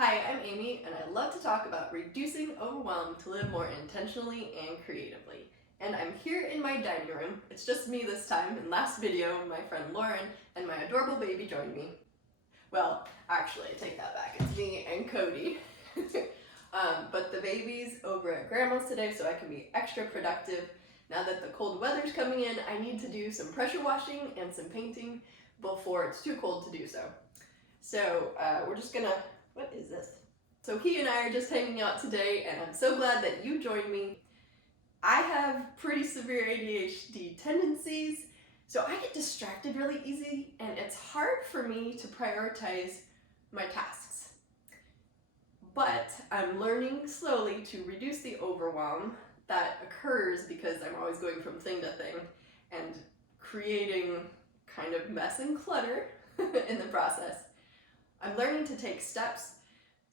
Hi, I'm Amy, and I love to talk about reducing overwhelm to live more intentionally and creatively. And I'm here in my dining room. It's just me this time. In last video, my friend Lauren and my adorable baby joined me. Well, actually, I take that back. It's me and Cody. But the baby's over at Grandma's today, so I can be extra productive. Now that the cold weather's coming in, I need to do some pressure washing and some painting before it's too cold to do so. So we're just gonna, what is this? So he and I are just hanging out today, and I'm so glad that you joined me. I have pretty severe ADHD tendencies, so I get distracted really easy, and it's hard for me to prioritize my tasks. But I'm learning slowly to reduce the overwhelm that occurs because I'm always going from thing to thing and creating kind of mess and clutter in the process. I'm learning to take steps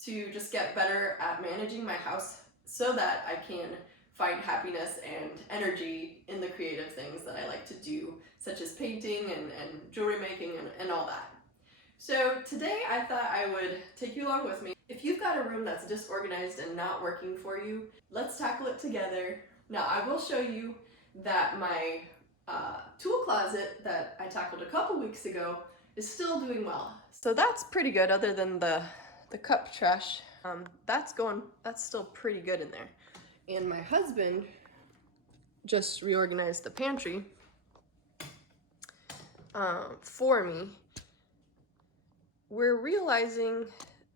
to just get better at managing my house so that I can find happiness and energy in the creative things that I like to do, such as painting and jewelry making and all that. So today I thought I would take you along with me. If you've got a room that's disorganized and not working for you, let's tackle it together. Now I will show you that my tool closet that I tackled a couple weeks ago is still doing well. So that's pretty good, other than the cup trash. That's still pretty good in there. And my husband just reorganized the pantry for me. We're realizing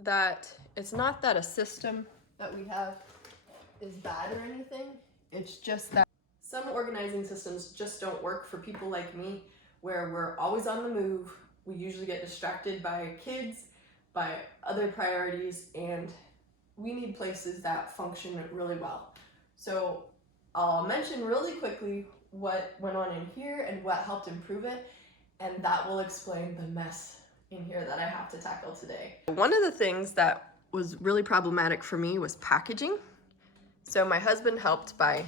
that it's not that a system that we have is bad or anything. It's just that some organizing systems just don't work for people like me, where we're always on the move. We usually get distracted by kids, by other priorities, and we need places that function really well. So I'll mention really quickly what went on in here and what helped improve it, and that will explain the mess in here that I have to tackle today. One of the things that was really problematic for me was packaging. So my husband helped by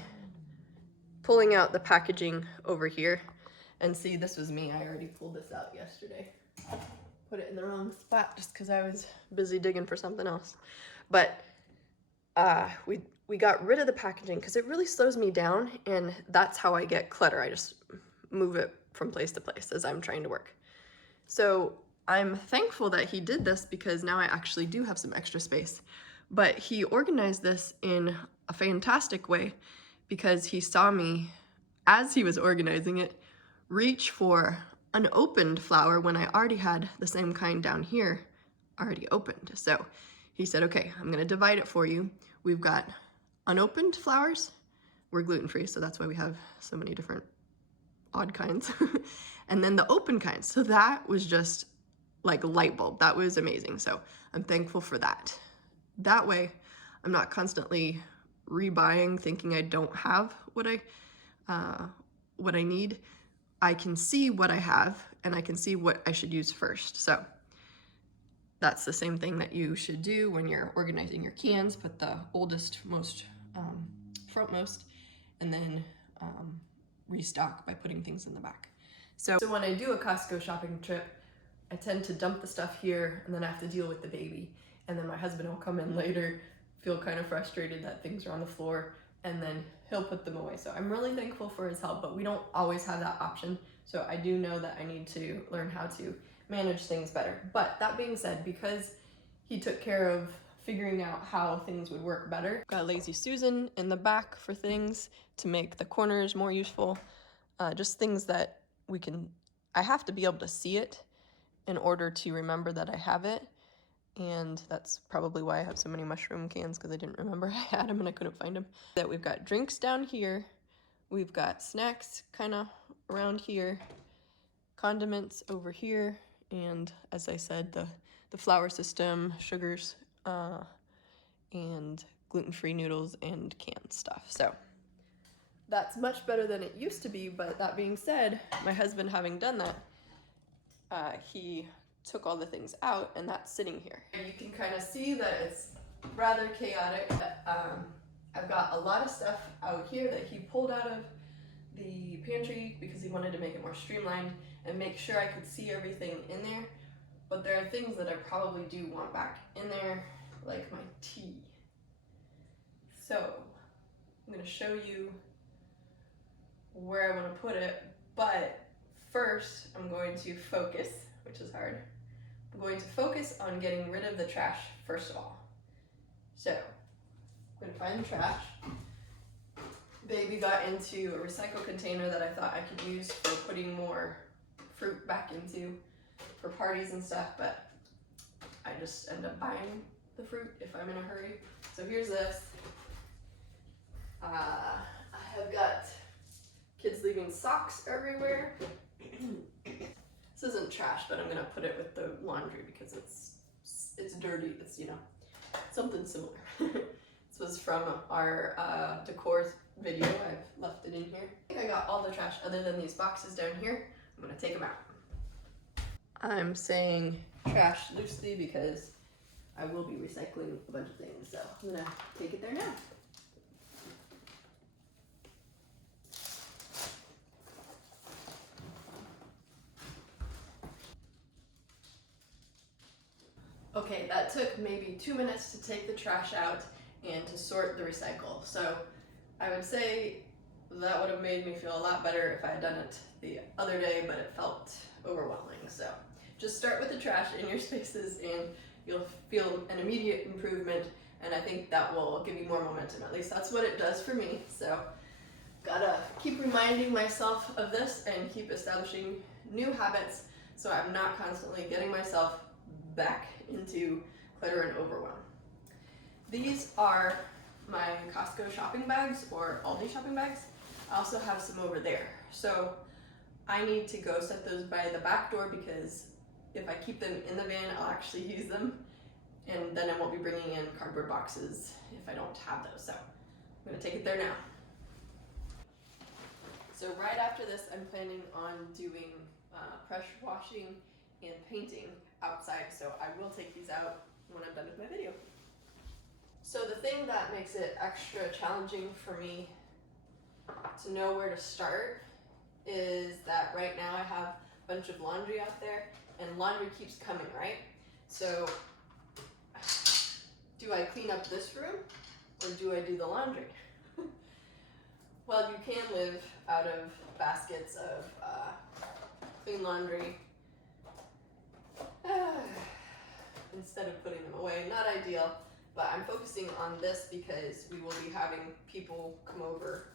pulling out the packaging over here. And see, this was me. I already pulled this out yesterday. Put it in the wrong spot just because I was busy digging for something else. But we got rid of the packaging because it really slows me down, and that's how I get clutter. I just move it from place to place as I'm trying to work. So I'm thankful that he did this because now I actually do have some extra space. But he organized this in a fantastic way because he saw me, as he was organizing it, reach for an opened flower when I already had the same kind down here already opened. So he said, okay, I'm gonna divide it for you. We've got unopened flowers. We're gluten-free, so that's why we have so many different odd kinds. And then the open kinds. So that was just like a light bulb. That was amazing. So I'm thankful for that. That way, I'm not constantly rebuying, thinking I don't have what I need. I can see what I have, and I can see what I should use first. So that's the same thing that you should do when you're organizing your cans. Put the oldest, most frontmost, and then restock by putting things in the back. So when I do a Costco shopping trip, I tend to dump the stuff here, and then I have to deal with the baby. And then my husband will come in later, feel kind of frustrated that things are on the floor, and then he'll put them away. So I'm really thankful for his help, but we don't always have that option. So I do know that I need to learn how to manage things better. But that being said, because he took care of figuring out how things would work better, got a Lazy Susan in the back for things to make the corners more useful. Just things that I have to be able to see it in order to remember that I have it. And that's probably why I have so many mushroom cans, because I didn't remember I had them and I couldn't find them. That we've got drinks down here, we've got snacks kind of around here, condiments over here, and as I said, the flour system, sugars, and gluten-free noodles and canned stuff. So that's much better than it used to be, but that being said, my husband having done that, he took all the things out, and that's sitting here. You can kind of see that it's rather chaotic. I've got a lot of stuff out here that he pulled out of the pantry because he wanted to make it more streamlined and make sure I could see everything in there. But there are things that I probably do want back in there, like my tea. So I'm gonna show you where I wanna put it, but first I'm going to focus, which is hard. I'm going to focus on getting rid of the trash first of all. So I'm gonna find the trash. Baby got into a recycle container that I thought I could use for putting more fruit back into for parties and stuff, but I just end up buying the fruit if I'm in a hurry. So here's this. I have got kids leaving socks everywhere. This isn't trash, but I'm gonna put it with the laundry because it's dirty. It's, you know, something similar. This was from our decor video. I've left it in here. I think I got all the trash other than these boxes down here. I'm gonna take them out. I'm saying trash loosely because I will be recycling a bunch of things, so I'm gonna take it there now. Okay, that took maybe 2 minutes to take the trash out and to sort the recycle. So I would say that would have made me feel a lot better if I had done it the other day, but it felt overwhelming. So just start with the trash in your spaces and you'll feel an immediate improvement, and I think that will give you more momentum. At least that's what it does for me. So gotta keep reminding myself of this and keep establishing new habits so I'm not constantly getting myself back into clutter and overwhelm. These are my Costco shopping bags or Aldi shopping bags. I also have some over there. So I need to go set those by the back door because if I keep them in the van, I'll actually use them, and then I won't be bringing in cardboard boxes if I don't have those. So I'm gonna take it there now. So right after this, I'm planning on doing pressure washing and painting outside, so I will take these out when I'm done with my video. So the thing that makes it extra challenging for me to know where to start is that right now I have a bunch of laundry out there, and laundry keeps coming, right? So do I clean up this room or do I do the laundry? Well, you can live out of baskets of clean laundry instead of putting them away. Not ideal, but I'm focusing on this because we will be having people come over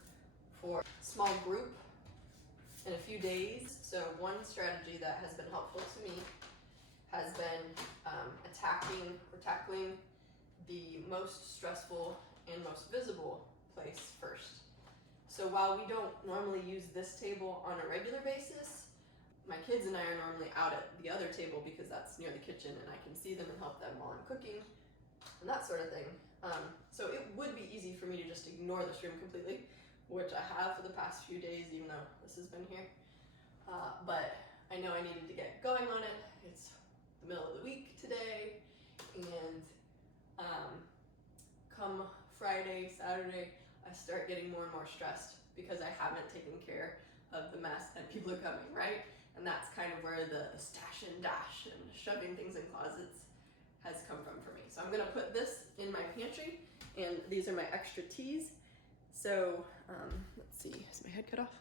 for a small group in a few days. So one strategy that has been helpful to me has been tackling the most stressful and most visible place first. So while we don't normally use this table on a regular basis, my kids and I are normally out at the other table because that's near the kitchen and I can see them and help them while I'm cooking and that sort of thing. So it would be easy for me to just ignore this room completely, which I have for the past few days, even though this has been here. But I know I needed to get going on it. It's the middle of the week today, and come Friday, Saturday, I start getting more and more stressed because I haven't taken care of the mess and people are coming, right? And that's kind of where the stash and dash and shoving things in closets has come from for me. So I'm gonna put this in my pantry, and these are my extra teas. So let's see, is my head cut off?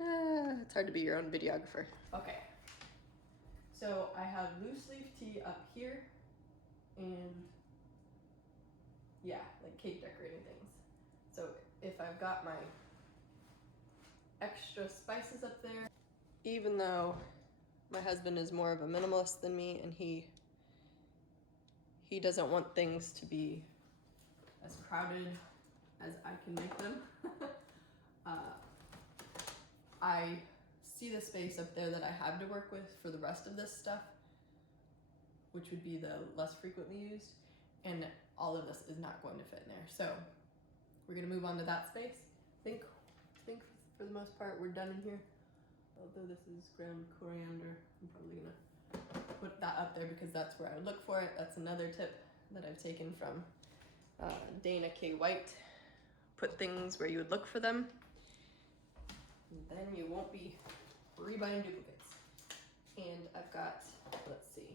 It's hard to be your own videographer. Okay, so I have loose leaf tea up here, and yeah, like cake decorating things. So if I've got my extra spices up there, even though my husband is more of a minimalist than me and he doesn't want things to be as crowded as I can make them. I see the space up there that I have to work with for the rest of this stuff, which would be the less frequently used, and all of this is not going to fit in there. So we're gonna move on to that space. I think for the most part we're done in here. Although this is ground coriander, I'm probably gonna put that up there because that's where I would look for it. That's another tip that I've taken from Dana K. White. Put things where you would look for them, and then you won't be rebuying duplicates. And I've got, let's see,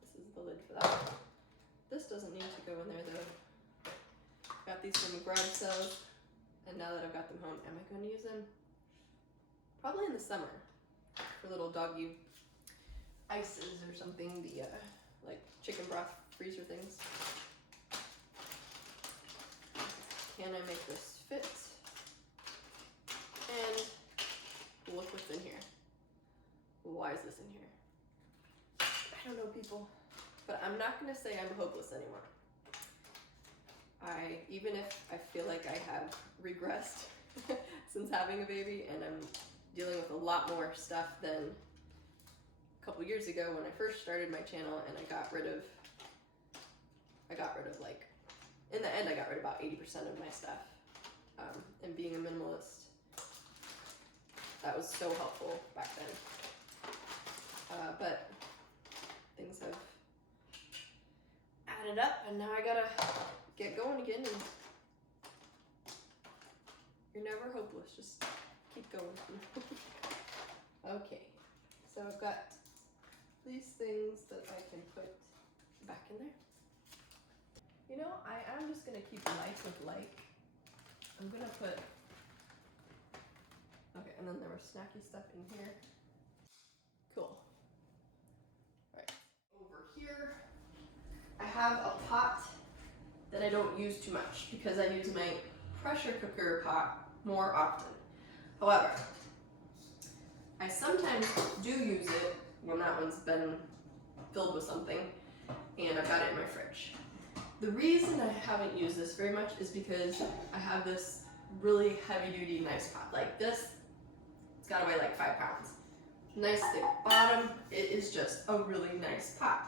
this is the lid for that. these from garage sales, and now that I've got them home, am I going to use them? Probably in the summer for little doggy ices or something, the like chicken broth freezer things. Can I make this fit? And look what's in here. Why is this in here? I don't know, people, but I'm not gonna say I'm hopeless anymore. Even if I feel like I have regressed since having a baby, and I'm dealing with a lot more stuff than a couple years ago when I first started my channel, and I got rid of like, in the end I got rid of about 80% of my stuff, and being a minimalist, that was so helpful back then. But things have added up, and now I gotta get going again, and you're never hopeless, just keep going. Okay, so I've got these things that I can put back in there. You know, I am just gonna keep like with like. I'm gonna put, okay, and then there was snacky stuff in here. Cool. Right, over here, I have a pot that I don't use too much because I use my pressure cooker pot more often. However, I sometimes do use it when that one's been filled with something and I've got it in my fridge. The reason I haven't used this very much is because I have this really heavy duty nice pot. Like this, it's gotta weigh like 5 pounds. Nice thick bottom, it is just a really nice pot.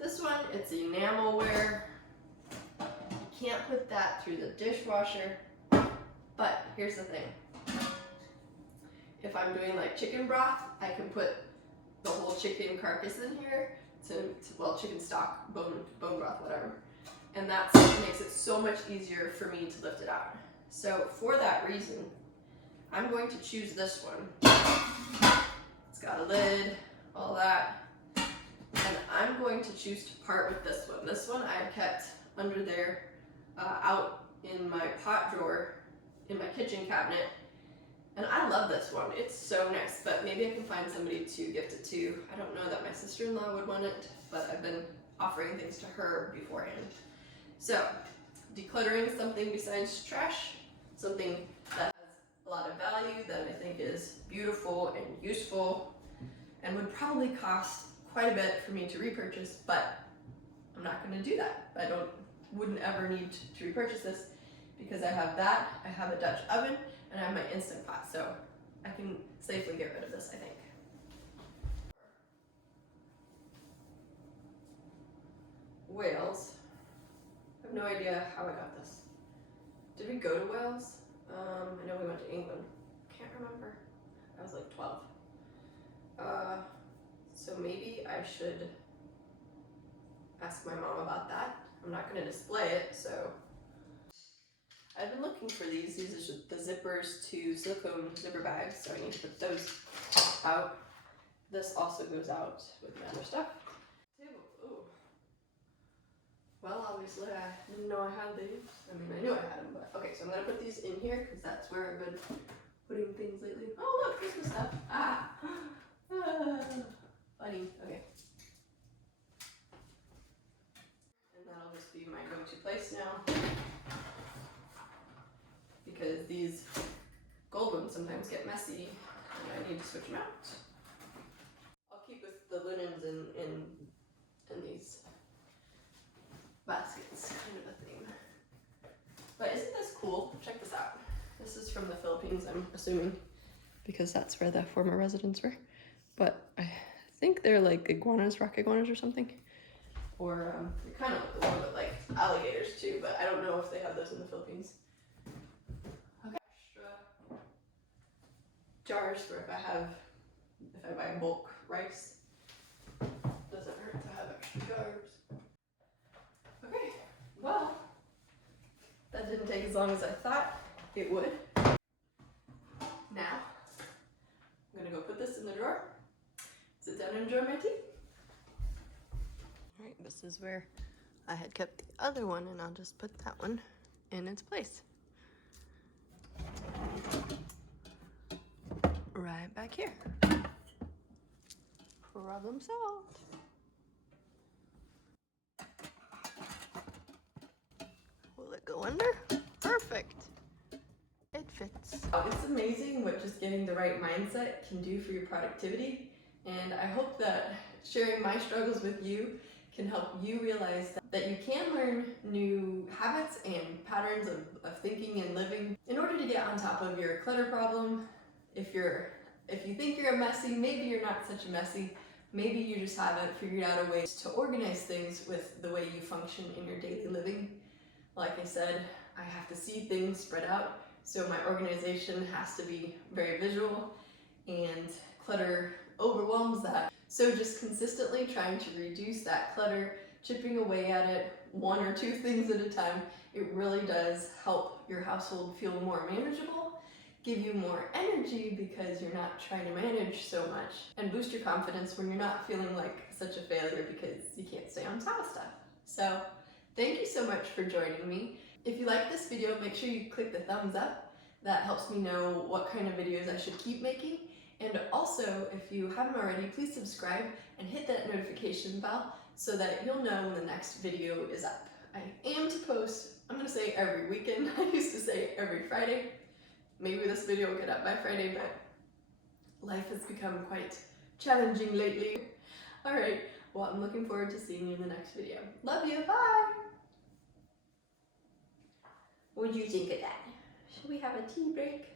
This one, it's enamelware. You can't put that through the dishwasher, but here's the thing. If I'm doing like chicken broth, I can put the whole chicken carcass in here well, chicken stock, bone broth, whatever. And that makes it so much easier for me to lift it out. So for that reason, I'm going to choose this one. It's got a lid, all that. And I'm going to choose to part with this one. This one I've kept under there, out in my pot drawer, in my kitchen cabinet. And I love this one, it's so nice, but maybe I can find somebody to gift it to. I don't know that my sister-in-law would want it, but I've been offering things to her beforehand. So, decluttering something besides trash, something that has a lot of value, that I think is beautiful and useful, and would probably cost quite a bit for me to repurchase, but I'm not gonna do that. I wouldn't ever need to repurchase this because I have that, I have a Dutch oven, and I have my Instant Pot, so I can safely get rid of this, I think. Wales. I have no idea how I got this. Did we go to Wales? I know we went to England. Can't remember. I was like 12. So maybe I should ask my mom about that. I'm not gonna display it, so. I've been looking for these. These are the zippers to silicone zipper bags, so I need to put those out. This also goes out with my other stuff. Ooh. Well, obviously I didn't know I had these. I mean, I knew I had them, but okay, so I'm gonna put these in here because that's where I've been putting things lately. Oh look, Christmas stuff. Funny. Okay. And that'll just be my go-to place now. Because these gold ones sometimes get messy and I need to switch them out. I'll keep with the linens in these baskets, kind of a theme. But isn't this cool? Check this out. This is from the Philippines, I'm assuming, because that's where the former residents were. But I think they're like iguanas, rock iguanas or something. Or they kind of look a little bit like alligators too, but I don't know if they have those in the Philippines. Jars for if I buy bulk rice. Doesn't hurt to have extra jars. Okay, well, that didn't take as long as I thought it would. Now, I'm gonna go put this in the drawer, sit down and enjoy my tea. All right, this is where I had kept the other one, and I'll just put that one in its place. Right back here. Problem solved. Will it go under? Perfect. It fits. It's amazing what just getting the right mindset can do for your productivity, and I hope that sharing my struggles with you can help you realize that you can learn new habits and patterns of thinking and living in order to get on top of your clutter problem. If you think you're a messy, maybe you're not such a messy, maybe you just haven't figured out a way to organize things with the way you function in your daily living. Like I said, I have to see things spread out, so my organization has to be very visual, and clutter overwhelms that. So just consistently trying to reduce that clutter, chipping away at it, 1 or 2 things at a time, it really does help your household feel more manageable, give you more energy because you're not trying to manage so much, and boost your confidence when you're not feeling like such a failure because you can't stay on top of stuff. So thank you so much for joining me. If you like this video, make sure you click the thumbs up. That helps me know what kind of videos I should keep making. And also, if you haven't already, please subscribe and hit that notification bell so that you'll know when the next video is up. I aim to post, I'm gonna say every weekend. I used to say every Friday. Maybe this video will get up by Friday, but life has become quite challenging lately. All right, well, I'm looking forward to seeing you in the next video. Love you, bye! What do you think of that? Should we have a tea break?